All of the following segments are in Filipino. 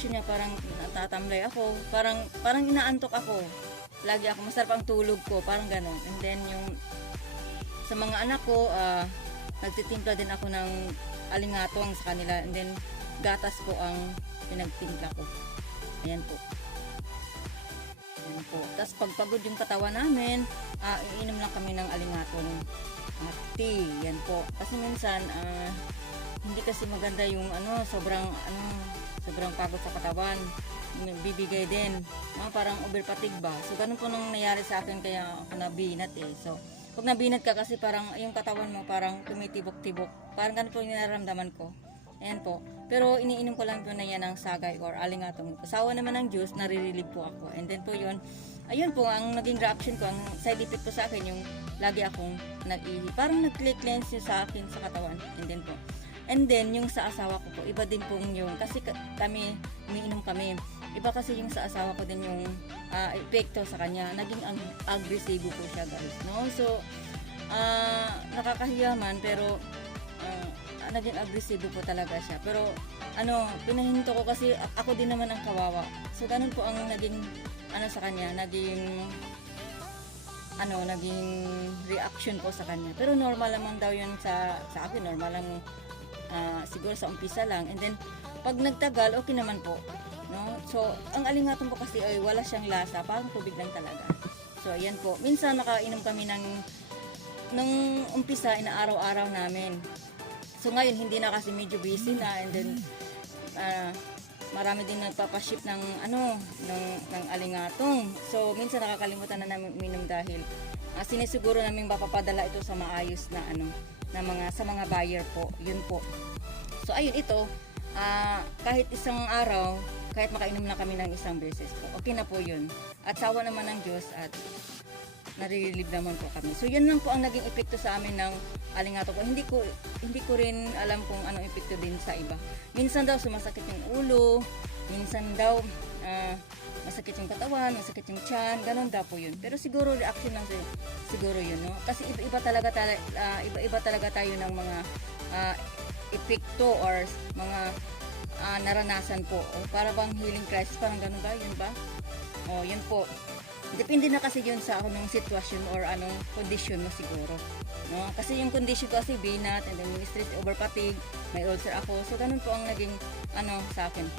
reaction niya parang natatamlay ako, parang inaantok ako. Lagi ako masarap ang tulog ko, parang gano'n. And then yung sa mga anak ko, nagtitimpla din ako ng alingatong sa kanila. And then gatas ko ang pinagtimpla ko. Ayan po. Ayan po. Tapos pagpagod yung katawan namin, iinom lang kami ng alingatong tea. Yan po. Kasi minsan, hindi kasi maganda yung sobrang pagod sa katawan. Bibigay din. Parang overfatigue ba. So, ganun po nung nangyari sa akin, kaya ako nabinat eh. So, pag nabinat ka kasi parang yung katawan mo parang tumitibok-tibok. Parang ganun po yung nararamdaman ko. Ayan po. Pero iniinom ko lang po na yan ng sagay or alingatong. Sawa naman ng juice, nare-relieve po ako. And then po yun, ayun po, ang naging reaction ko, ang side effect po sa akin, yung lagi akong nag-ihi. Parang nag-cleanse yun sa akin sa katawan. And then po. And then, yung sa asawa ko po, iba din pong yung, kasi kami, umiinom kami. Iba kasi yung sa asawa ko din yung epekto sa kanya. Naging agresibo po siya, guys. No? So, nakakahiya man, pero naging agresibo po talaga siya. Pero, pinahinto ko kasi ako din naman ang kawawa. So, ganun po ang naging, sa kanya, naging reaction po sa kanya. Pero normal naman daw yun sa akin. Normal lang, siguro sa umpisa lang. And then, pag nagtagal, okay naman po. No? So, ang alingatong po kasi ay wala siyang lasa, parang tubig lang talaga. So, ayan po. Minsan nakainom kami ng umpisa, inaaraw-araw namin. So, ngayon hindi na kasi medyo busy na, and then marami din nagpapaship ng alingatong. So, minsan nakakalimutan na namin uminom dahil sinisiguro namin mapapadala ito sa maayos na sa mga buyer po. Yun po. So, ayun ito. Kahit isang araw, kahit makainom na kami ng isang beses po, okay na po yun. At sawa naman ng Diyos at nare-relieve naman po kami. So yun lang po ang naging epekto sa amin ng alingato ko. Hindi ko rin alam kung anong epekto din sa iba. Minsan daw sumasakit yung ulo, minsan daw masakit yung katawan, masakit yung tiyan, ganun daw po yun. Pero siguro reaction lang siguro yun, no? Kasi iba-iba talaga tayo ng mga epekto or mga naranasan po. O para bang healing crisis, parang ganun ba? Yun ba? O, yun po. Depende na kasi yun sa anong sitwasyon or anong condition mo siguro. No? Kasi yung condition ko kasi binat, and then yung stress, over fatigue, may ulcer ako. So, ganun po ang naging sa akin.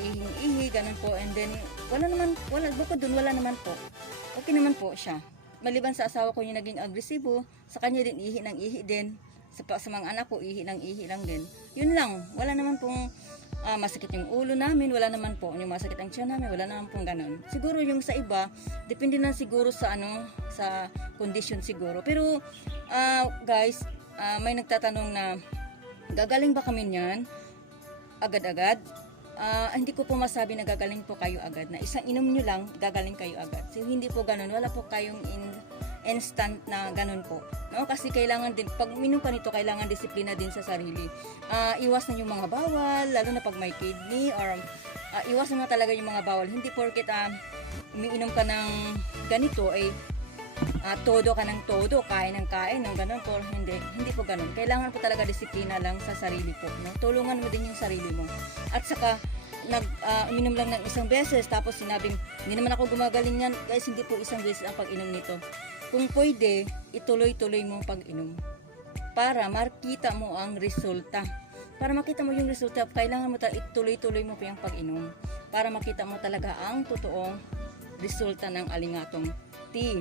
Ihing-ihi, ganun po. And then, bukod dun, wala naman po. Okay naman po siya. Maliban sa asawa ko yung naging agresibo, sa kanya din ihi ng ihi din. Sa mga anak ko, ihi ng ihi lang din. Yun lang. Wala naman pong masakit yung ulo namin, wala naman po. Yung masakit ang tiyan namin, wala naman pong ganun. Siguro yung sa iba, depende na siguro sa sa condition siguro. Pero, guys, may nagtatanong na, gagaling ba kami niyan? Agad-agad? Hindi ko po masabi na gagaling po kayo agad. Na isang inom nyo lang, gagaling kayo agad. So, hindi po ganun. Wala po kayong instant na ganun po. No? Kasi kailangan din, pag minom ka nito, kailangan disiplina din sa sarili. Iwas na yung mga bawal, lalo na pag may kidney, or iwas na talaga yung mga bawal. Hindi porket umiinom ka ng ganito, todo ka ng todo, kain ng kain, ng ganun po. Hindi po ganun. Kailangan po talaga disiplina lang sa sarili po. No? Tulungan mo din yung sarili mo. At saka, uminom lang ng isang beses, tapos sinabing, hindi naman ako gumagaling yan. Guys, hindi po isang beses ang pag-inom nito. Kung pwede, ituloy-tuloy mong pag-inom. Para makita mo ang resulta. Para makita mo yung resulta, kailangan mo ituloy-tuloy mo po yung pag-inom. Para makita mo talaga ang totoong resulta ng alingatong tea.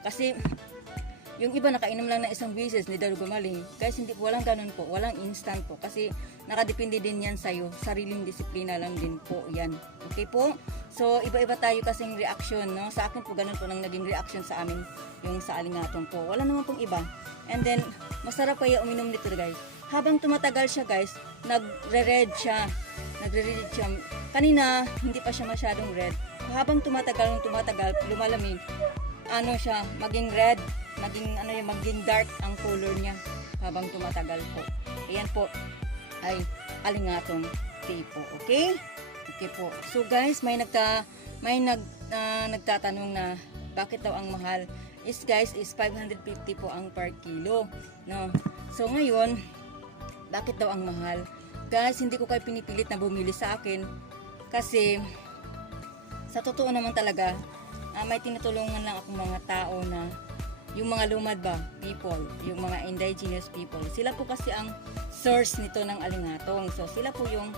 Kasi yung iba nakainom lang ng isang beses, hindi daw gumaling. Guys, hindi po, walang ganun po. Walang instant po. Kasi nakadepende din yan sa'yo. Sariling disiplina lang din po yan. Okay po? So, iba-iba tayo kasing reaction, no? Sa akin po, ganun po nang naging reaction sa amin yung sa alingatong po. Wala naman pong iba. And then, masarap kaya uminom nito, guys. Habang tumatagal siya, guys, nagre-red siya. Kanina, hindi pa siya masyadong red. Habang tumatagal, lumalamig, siya, maging red, maging dark ang color niya habang tumatagal po. Ayan po ay alingatong tea po. Okay? Okay po. So guys, may nagtatanong na bakit daw ang mahal. Guys, is 550 po ang per kilo. No? So ngayon, bakit daw ang mahal? Guys, hindi ko kayo pinipilit na bumili sa akin kasi sa totoo naman talaga, may tinutulungan lang akong mga tao na yung mga lumad ba people, yung mga indigenous people. Sila po kasi ang source nito ng alingatong. So sila po yung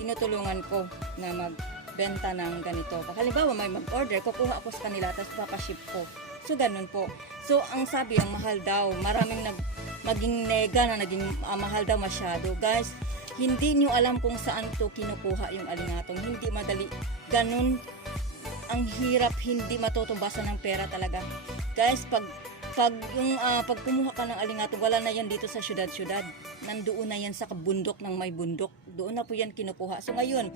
tinutulungan ko na magbenta ng ganito. Halimbawa may mag-order, kukuha ako sa kanila tapos papaship ko. So ganun po. So ang sabi, ang mahal daw, maraming naging nega na naging mahal daw masyado. Guys, hindi nyo alam kung saan to kinukuha yung alingatong. Hindi madali. Ganun ang hirap, hindi matutumbasan ng pera talaga. Guys, pag kumuha ka ng alingatong, wala na yan dito sa syudad-syudad. Nandoon na yan sa bundok ng may bundok. Doon na po yan kinukuha. So ngayon,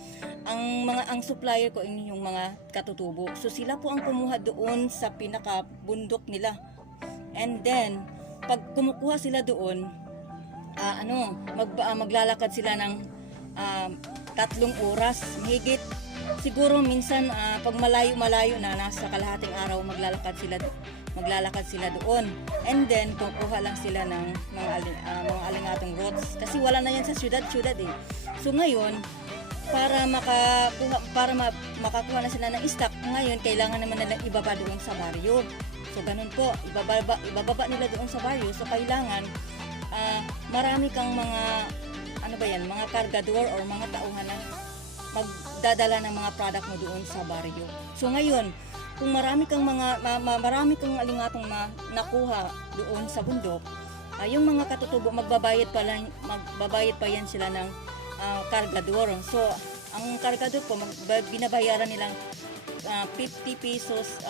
ang supplier ko yung mga katutubo. So sila po ang kumuha doon sa pinaka bundok nila. And then, pag kumukuha sila doon, maglalakad sila ng 3 oras, higit. Siguro minsan pag malayo na, nasa kalahating araw maglalakad sila doon. And then kukuha lang sila ng mga alingatong roots kasi wala na yan sa syudad eh. So ngayon, para makakuha na sila ng stock, ngayon kailangan naman nilang ibaba doon sa baryo. So ganun po, ibababa nila doon sa baryo. So kailangan marami kang mga mga kargador or mga tauhan na magdadala ng mga product mo doon sa baryo. So ngayon, kung marami kang alingatong nakuha doon sa bundok, yung mga katutubo magbabayad pa yan sila ng kargador. So ang kargador po binabayaran nilang 50 pesos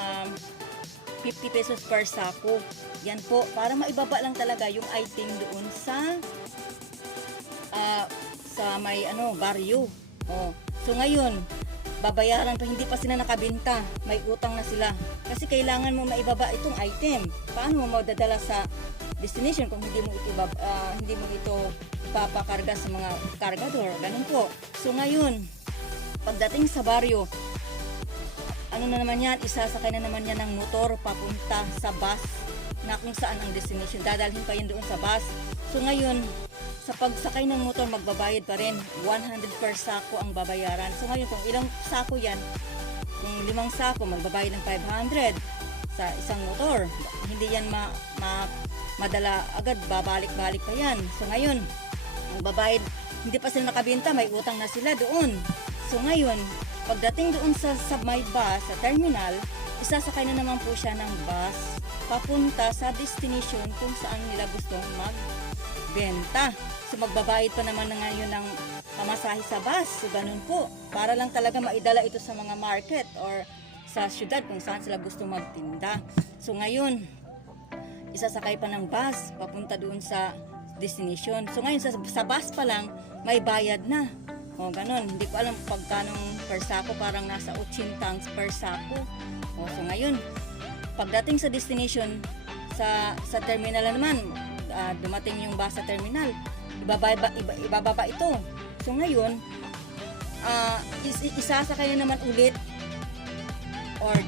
per sako. Yan po, para maibaba lang talaga yung item doon sa may baryo. So ngayon, babayaran pa, hindi pa sila nakabenta, may utang na sila. Kasi kailangan mo maibaba itong item. Paano mo madadala sa destination kung hindi mo ito ipapakarga sa mga kargador? Ganun po. So ngayon, Pagdating sa baryo, ano na naman yan, isasakay na naman yan ng motor papunta sa bus na kung saan ang destination. Dadalhin pa yan doon sa bus. So ngayon, sa pagsakay ng motor, magbabayad pa rin. 100 per sako ang babayaran. So ngayon, kung ilang sako yan, kung 5 sako, magbabayad ng 500 sa isang motor. Hindi yan madala agad, babalik-balik pa yan. So ngayon, magbabayad, hindi pa sila nakabenta, may utang na sila doon. So ngayon, pagdating doon sa my bus, sa terminal, isasakay na naman po siya ng bus papunta sa destination kung saan nila gustong magbenta. So magbabayad pa naman na ngayon ng pamasahe sa bus. So ganun po, para lang talaga maidala ito sa mga market or sa syudad kung saan sila gusto magtinda. So ngayon, isasakay pa ng bus papunta doon sa destination. So ngayon sa bus pa lang may bayad na. O ganun, hindi ko alam pagkanong per sako, parang nasa 80 tangs per sako. O so ngayon, pagdating sa destination sa terminal naman, dumating yung bus sa terminal, ibababa ito. So ngayon, isasakay na naman ulit or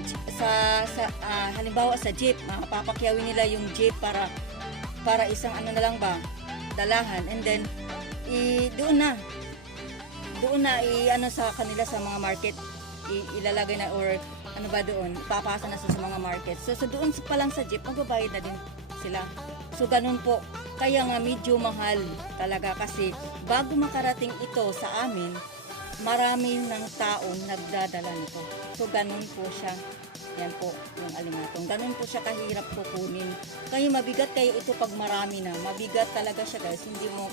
halimbawa sa jeep, mapapakyawin nila yung jeep para isang ano na lang ba, dalahan, and then doon na ano sa kanila sa mga market, ilalagay na or ano ba doon, papasa na sa mga market. So doon pa lang sa jeep, magbabayad na din sila. So ganun po. Kaya nga medyo mahal talaga kasi bago makarating ito sa amin, marami ng taong nagdadala nito. So ganun po siya. Yan po yung alimatong. Ganun po siya kahirap kukunin. Kaya mabigat kayo ito pag marami na. Mabigat talaga siya guys. Hindi mo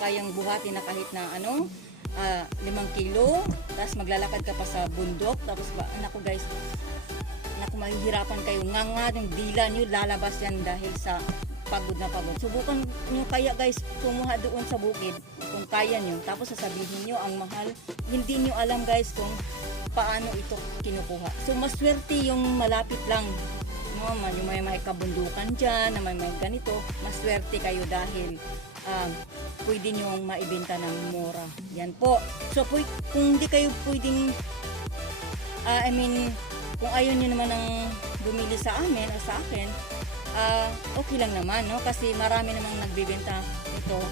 kayang buhatin na kahit na 5 kilo, tapos maglalakad ka pa sa bundok, tapos naku guys, mahihirapan kayo, nga yung dila nyo lalabas yan dahil sa pagod na pagod. Subukan nyo kaya guys, kumuha doon sa bukid kung kaya nyo, tapos sasabihin nyo ang mahal, hindi nyo alam guys kung paano ito kinukuha. So maswerte yung malapit lang, no? Yung may kabundukan dyan, na may ganito, maswerte kayo dahil pwede nyo maibenta ng mura. Yan po. So kung hindi kayo pwedeng kung ayaw nyo naman ng bumili sa amin o sa akin, okay lang naman, no? Kasi marami namang nagbibenta ito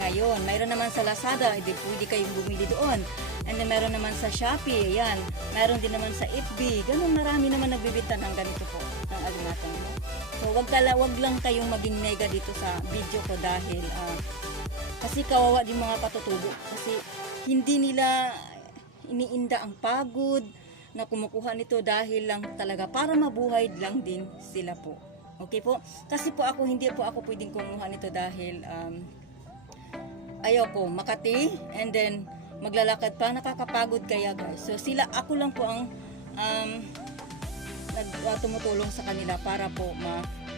ngayon. Mayroon naman sa Lazada, pwede kayong bumili doon. And then meron naman sa Shopee, ayan. Meron din naman sa FB. Ganun, marami naman nagbibenta ng ganito po, ng alimatong. So wag lang kayong maging nega dito sa video ko dahil kasi kawawa din mga patutubo. Kasi hindi nila iniinda ang pagod na kumukuha nito dahil lang talaga para mabuhay lang din sila po. Okay po? Kasi po hindi po ako pwedeng kumuha nito dahil ayaw po Makati, and then maglalakad pa, nakakapagod kaya guys. So ako lang po ang tumutulong sa kanila para po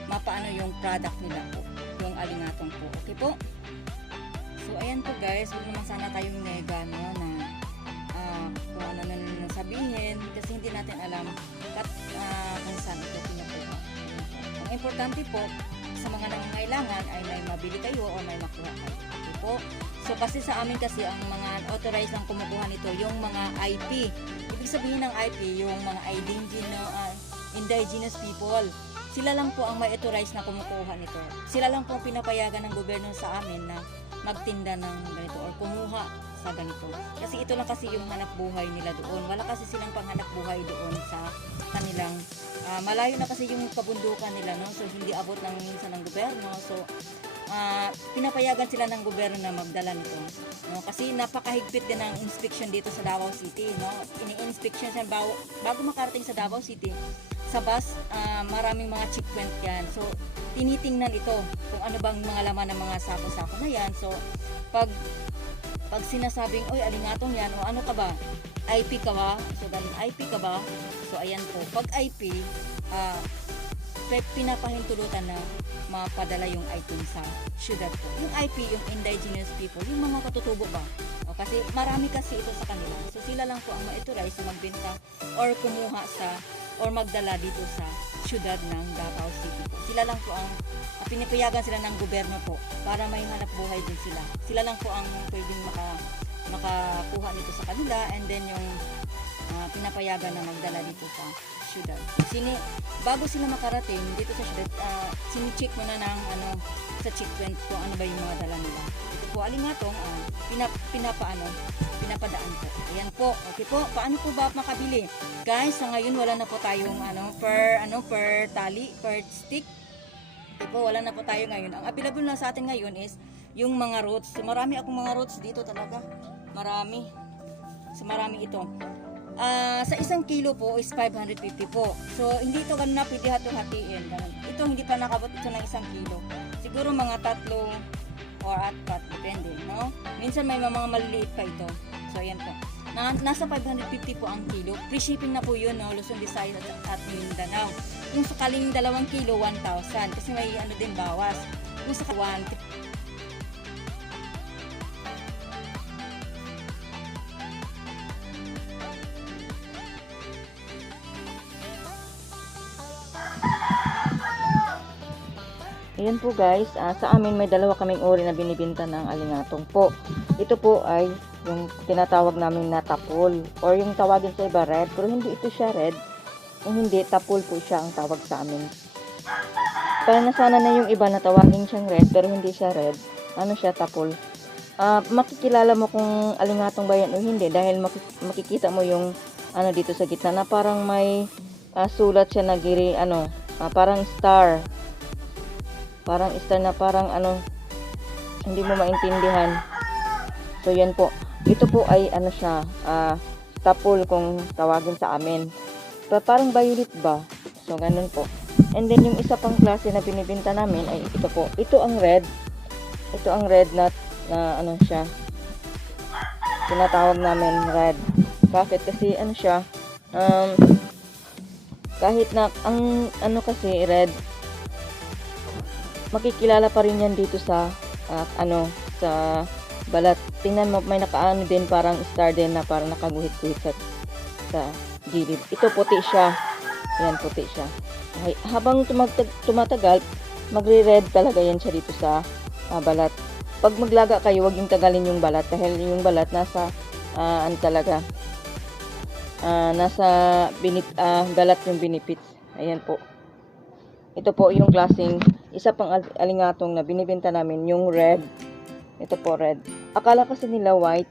mapaano yung product nila po, yung alingatong po. Okay po? So ayan po guys, huwag naman sana tayong nega, no, na kung ano na sabihin kasi hindi natin alam kung saan ito pinukuha. Ang importante po sa mga nangangailangan ay may mabili kayo o may makuha kayo. Okay po? So kasi sa amin kasi ang mga authorized ang kumukuha nito yung mga IP. Ibig sabihin ng IP, yung mga indigenous people. Sila lang po ang may authorized na kumukuha nito. Sila lang po ang pinapayagan ng gobyerno sa amin na magtinda ng ganito or kumuha sa ganito. Kasi ito lang kasi yung hanap buhay nila doon. Wala kasi silang panghanap buhay doon sa kanilang malayo na kasi yung kabundukan nila, no? So hindi abot lang minsan ng gobyerno. So pinapayagan sila ng gobyerno na magdala nito, no? Kasi napakahigpit din ng inspection dito sa Davao City, no? Ini-inspection siya bago makarating sa Davao City. Sa bus, maraming mga checkpoint yan. So tinitingnan ito kung ano bang mga laman ng mga sako-sako na yan. So pag sinasabing, oy, alingatong yan, o ano ka ba? IP ka ba? So ganun, IP ka ba? So ayan po, pag IP, pinapahintulutan na mapadala yung item sa syudad po. Yung IP, yung indigenous people, yung mga katutubo ba? O, kasi marami kasi ito sa kanila. So sila lang po ang ma-authorize magbenta or kumuha or magdala dito sa syudad ng Davao City po. Sila lang po ang pinapayagan sila ng gobyerno po para may hanap buhay din sila. Sila lang po ang pwedeng makakuha nito sa kanila, and then yung pinapayagan na magdala dito sa syudad. Bago sila makarating dito sa syudad, sini-check mo na ng sa checkpoint kung ano ba yung mga dala nila. Ito po alingatong pinapadaan po. Ayan po. Okay po. Paano po ba makabili? Guys, sa ngayon wala na po tayong per tali, per stick. Okay po, wala na po tayo ngayon. Ang available na sa atin ngayon is yung mga roots. So, marami akong mga roots dito talaga. Marami. So, marami ito. Sa 1 kilo po is 550 po. So, hindi ito ganun na pwede hatiin. Ito hindi pa nakabot ito ng 1 kilo. Siguro mga 3 or 4, depende, no? Minsan may mga maliliit pa ito. So, ayan po. Nasa 550 po ang kilo. Free shipping na po yun, no? Luzon, Visayas at Mindanao. Kung sakaling 2 kilo, 1,000. Kasi may din bawas. Kung sa 1, ayan po guys, sa amin may dalawa kaming uri na binibinta ng alingatong po. Ito po ay yung tinatawag namin na tapol, or yung tawagin sa iba red, pero hindi ito siya red. Kung hindi, tapol po siya ang tawag sa amin. Parang nasana na yung iba na tawagin siyang red, pero hindi siya red. Ano siya, tapol. Makikilala mo kung alingatong ba yan o hindi, dahil makikita mo yung dito sa gitna na parang may sulat siya na giri, parang star. Parang star na parang hindi mo maintindihan. So yan po. Ito po ay siya, tapol kung tawagin sa amin. Parang violet ba? So ganun po. And then yung isa pang klase na binibenta namin ay ito po. Ito ang red. Ito ang red na siya. Tinatawag namin red. Bakit? Kasi siya, kahit na ang kasi red, makikilala pa rin yan dito sa sa balat. Tingnan mo, may nakaano din parang star din na parang nakaguhit-guhit sa gilid. Ito puti siya. Yan, puti siya. Okay. Habang tumatagal, magre-red talaga yan siya dito sa balat. Pag maglaga kayo, wag yung tagalin yung balat dahil yung balat nasa talaga nasa balat yung binipits. Ayan po. Ito po yung klaseng isa pang alingatong na binibenta namin, yung red. Ito po red. Akala kasi nila white.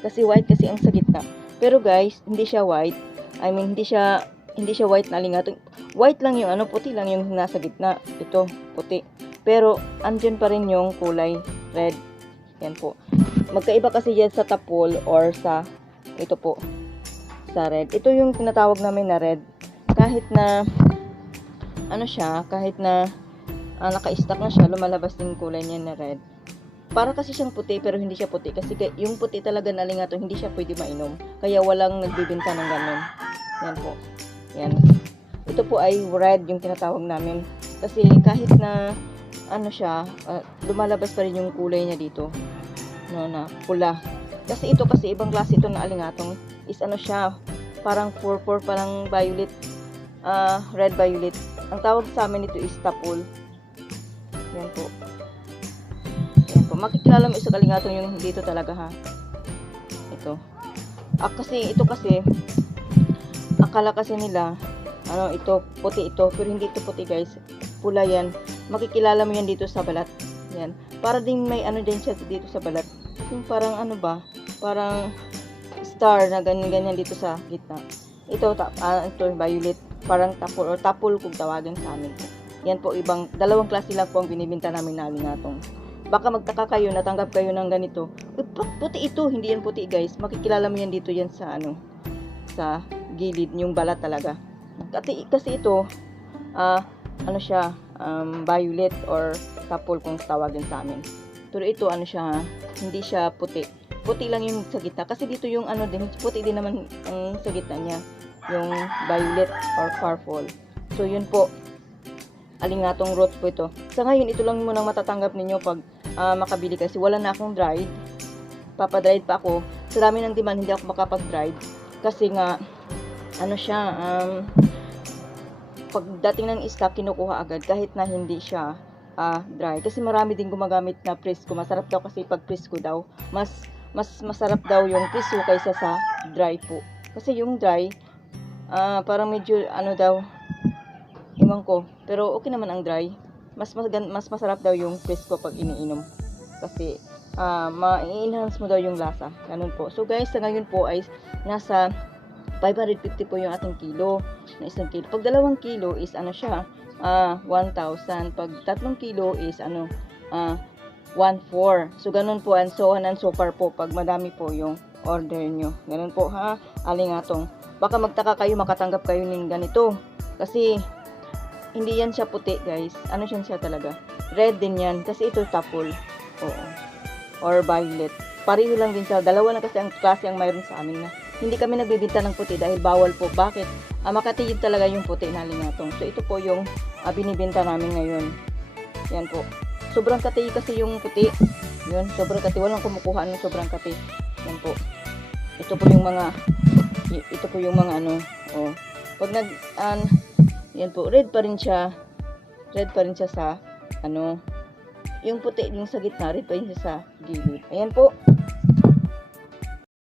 Kasi white kasi ang sa gitna. Pero guys, hindi siya white. I mean, hindi siya white na alingatong. White lang yung puti lang yung nasa gitna. Ito, puti. Pero andyan pa rin yung kulay red. Yan po. Magkaiba kasi yan sa tapol or sa ito po, sa red. Ito yung tinatawag namin na red. Kahit na kahit na naka-stack na siya, lumalabas din kulay niya na red. Para kasi siyang puti pero hindi siya puti kasi yung puti talaga na alingato hindi siya pwede mainom. Kaya walang nagbibenta ng ganun. Yan po. Yan. Ito po ay red yung tinatawag namin. Kasi kahit na lumalabas pa rin yung kulay niya dito. Na pula. Kasi ito kasi ibang klase ito na alingatong is siya, parang purple, parang violet. Red violet. Ang tawag sa amin ito is tapol. Yan po. Yan po. Makikilala mo isa kalingatong yung dito talaga ha. Ito. Ito kasi akala kasi nila ito puti ito, pero hindi ito puti guys. Pula yan. Makikilala mo yan dito sa balat. Yan. Para din may din siya dito sa balat. Yung parang parang star na ganyan dito sa gitna. Ito violet. Parang tapol kung tawagin sa amin. Yan po, dalawang klase lang po ang binibenta namin na alingatong. Baka magtaka kayo, natanggap kayo ng ganito. Puti ito, hindi yan puti guys. Makikilala mo yan dito yan sa sa gilid, yung balat talaga. Kasi ito, siya, violet or tapol kung tawagin sa amin. Pero ito, siya, hindi siya puti. Puti lang yung sa gitna. Kasi dito yung din, puti din naman ang sa gitna niya. Yung violet or purple. So yun po, alingatong roots po ito. Sa ngayon, ito lang muna matatanggap ninyo pag makabili kasi wala na akong dried. Papadried pa ako. Sa dami ng demand, hindi ako makapag-dried. Kasi nga, pagdating ng stock, kinukuha agad kahit na hindi siya dry. Kasi marami din gumagamit na presko. Masarap daw kasi pag presko daw. Mas mas masarap daw yung piso kaysa sa dry po. Kasi yung dry, parang medyo ano daw, iwan ko. Pero okay naman ang dry. Mas masarap daw yung presko pag iniinom. Kasi ma-enhance mo daw yung lasa. Ganun po. So guys, sa ngayon po ay nasa 550 po yung ating kilo na isang kilo. Pag 2 kilo is ano siya, 1,000. Pag 3 kilo is 1,400. So ganun po, and so on and so far po pag madami po yung order nyo. Ganun po ha, alingatong. Baka magtaka kayo, makatanggap kayo ng ganito. Kasi hindi yan siya puti guys. Ano siya talaga? Red din yan. Kasi ito tapol. Oo. Or violet. Pareho lang din siya. Dalawa na kasi ang klase ang mayroon sa amin na. Hindi kami nagbibinta ng puti dahil bawal po. Bakit? Makatiyid talaga yung puti na alingatong. So ito po yung binibinta namin ngayon. Yan po. Sobrang kati kasi yung puti. Yun, sobrang kati. Walang kumukuha ng sobrang kati. Yan po. Ito po yung mga ano. Oh. Pag yan po, red pa rin siya. Red pa rin siya sa ano. Yung puti yung sa gitna, red pa rin siya sa gilid. Ayan po.